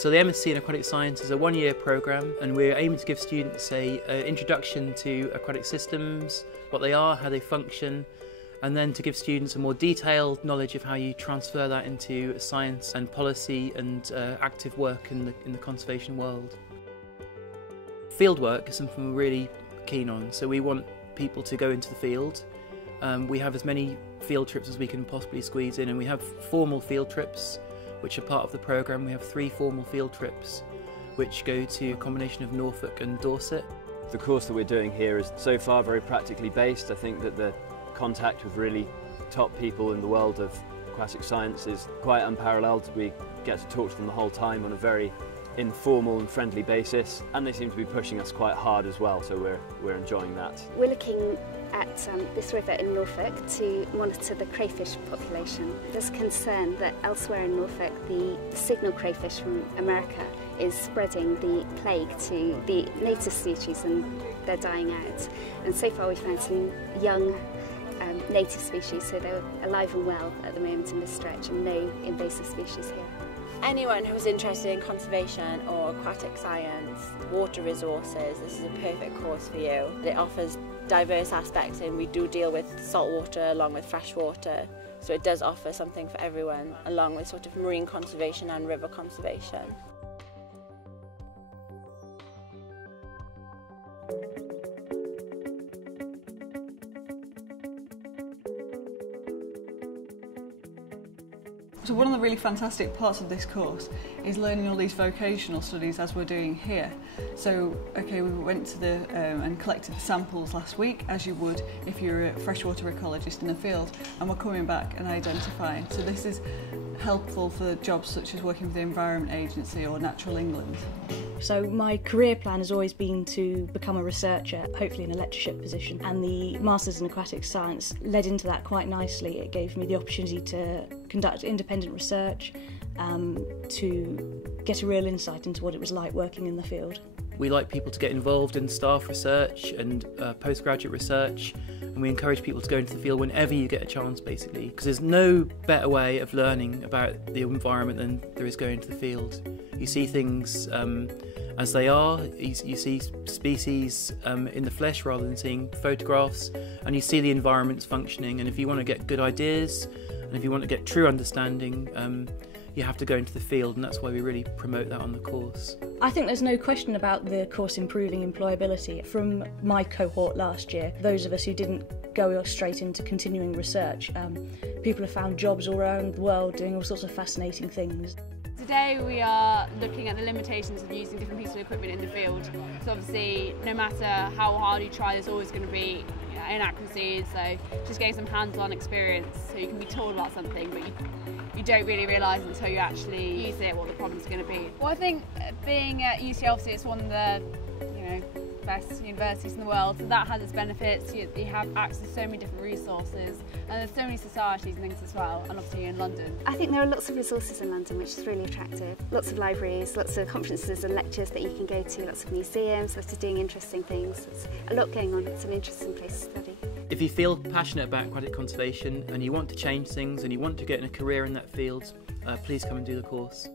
So the MSc in Aquatic Science is a one-year programme, and we're aiming to give students an introduction to aquatic systems, what they are, how they function, and then to give students a more detailed knowledge of how you transfer that into science and policy and active work in the conservation world. Fieldwork is something we're really keen on, so we want people to go into the field. We have as many field trips as we can possibly squeeze in, and we have formal field trips which are part of the programme. We have 3 formal field trips which go to a combination of Norfolk and Dorset. The course that we're doing here is so far very practically based. I think that the contact with really top people in the world of aquatic science is quite unparalleled. We get to talk to them the whole time on a very informal and friendly basis, and they seem to be pushing us quite hard as well, so we're enjoying that. We're looking at this river in Norfolk to monitor the crayfish population. There's a concern that elsewhere in Norfolk the signal crayfish from America is spreading the plague to the native species and they're dying out. And so far we've found some young native species, so they're alive and well at the moment in this stretch, and no invasive species here. Anyone who's interested in conservation or aquatic science, water resources, this is a perfect course for you. It offers diverse aspects, and we do deal with salt water along with fresh water, so it does offer something for everyone, along with sort of marine conservation and river conservation. So one of the really fantastic parts of this course is learning all these vocational studies as we're doing here. So, okay, we went to the and collected samples last week, as you would if you're a freshwater ecologist in the field, and we're coming back and identifying. So this is helpful for jobs such as working for the Environment Agency or Natural England. So my career plan has always been to become a researcher, hopefully in a lectureship position, and the Masters in Aquatic Science led into that quite nicely. It gave me the opportunity to conduct independent research, to get a real insight into what it was like working in the field. We like people to get involved in staff research and postgraduate research, and we encourage people to go into the field whenever you get a chance, basically, because there's no better way of learning about the environment than there is going to the field. You see things as they are, you see species in the flesh rather than seeing photographs, and you see the environments functioning, and if you want to get good ideas and if you want to get true understanding, you have to go into the field, and that's why we really promote that on the course. I think there's no question about the course improving employability. From my cohort last year, those of us who didn't go straight into continuing research, people have found jobs all around the world doing all sorts of fascinating things. Today we are looking at the limitations of using different pieces of equipment in the field. So obviously, no matter how hard you try, there's always going to be inaccuracies, so just getting some hands-on experience so you can be told about something, but you don't really realise until you actually use it what the problem's going to be. Well, I think being at UCL, obviously it's one of the best universities in the world, so that has its benefits. You have access to so many different resources, and there's so many societies and things as well, and obviously in London. I think there are lots of resources in London which is really attractive. Lots of libraries, lots of conferences and lectures that you can go to, lots of museums, lots of doing interesting things. There's a lot going on. It's an interesting place to study. If you feel passionate about aquatic conservation and you want to change things and you want to get in a career in that field, please come and do the course.